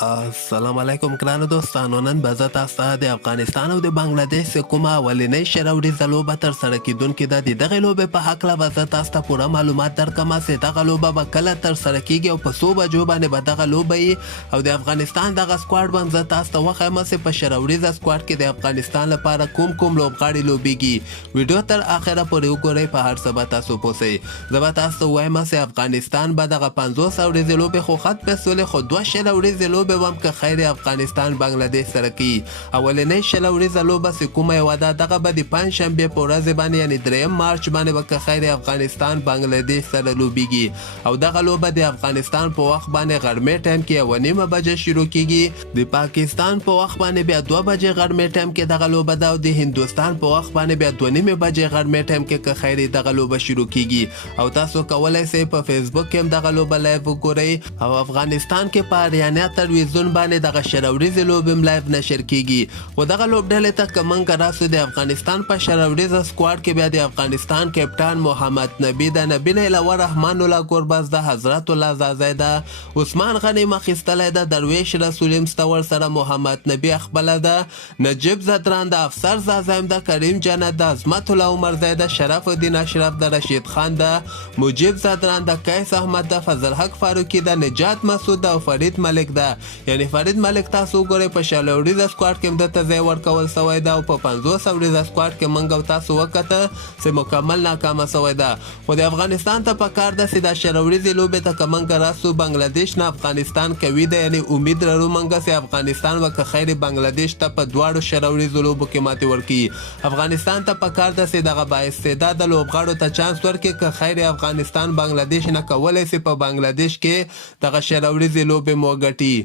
السلام علیکم ګرانو دوستانو. نن به زه تاسو ته د افغانستان او د بنگلادیش کومه اولنۍ شراوړیزه لوبه ترسره کیدونکې ده د دغې لوبې په هکله به زه تاسو ته پوره معلومات درکړم چې دغه لوبه به کله ترسره کیږي او په څو بجو باندې به دغه لوبه وي او د افغانستان دغه سکواډ به هم زه تاسو ته وښیم چې په شراوړیزه سکواډ کې د افغانستان لپاره کوم لوبغاړي لوبیږي. ویډیو تر اخره پورې وګورئ، په هر څه به تاسو پوه سئ. زه به تاسو ته ووایم چې افغانستان به دغه 50 اوريزې لوبې خو خط پیسولې خو 2 شراوړیزې لوبې به هم که خیر افغانستان بنگلادیش سره کوي. اولنۍ شراوړیزه لوبه چې کومه یوه ده دغه به د پنجشنبې په ورځ باندې یعنې 3 مارچ باندې به که خیر افغانستان بنگلادیش سره لوبیږي او دغه لوبه د افغانستان په وخت باندې غرمې ټایم کې 1:30 بجې شروع کیږي. د پاکستان په وخت باندې بیا 2 بجې غرمې ټایم کې دغه لوبه ده او د هندوستان په وخت باندې بیا 2:30 بجې غرمې ټایم کې که خیر دغه لوبه شروع کیږي او تاسو کولای شئ په فیسبوک کې هم دغه لوبه لایو وګورئ او افغانستان کې په اریانا تلویزیون باندې دغه شراوړیزې لوبې هم لایو نشر کیږي. خو دغه لوبډلې ته که موږ راسو د افغانستان په شراوړیزه سکواډ کې بیا د افغانستان کپټان محمد نبی ده، نبیل الهوه رحمان الله ګربز ده، حضرت الله زازی ده، عثمان غنیم اخیستلی ده، درویش رسولي مستور سره محمد نبی خپله ده، نجیب زدران ده، افسر زازیم ده، کریم جنت ده، عظمت الله عمرزی ده، شرف الدین اشرف ده، رشید خان ده، مجیب زدران ده، قیس احمد ده، فضل حق فاروقی ده، نجات مسعود ده او فرید ملک ده. یعنی فرید ملک تاسو وګورئ په شراوړیزه سکواډ کې هم دته ځای ورکول سوی ده او په 50 اوريزه سکواډ کې موږ او تاسو وکته چې مکمل ناکامه سوی ده. خو د افغانستان ته پکار ده چې دا شراوړیزې لوبې ته که موږ راسو بنګلادیش نه افغانستان کوي ده، یعنی امید لرو موږ چې افغانستان به که خیر بنګلادیش ته په دواړو شراوړیزو لوبو کې ماتې ورکړي. افغانستان ته پکار ده چې دغه بااستعداده لوبغاړو ته چانس ورکړي که خیر افغانستان بنګلادیش نه کولی شي په بنګلادیش کې دغه شراوړیزې لوبې مو وګټي.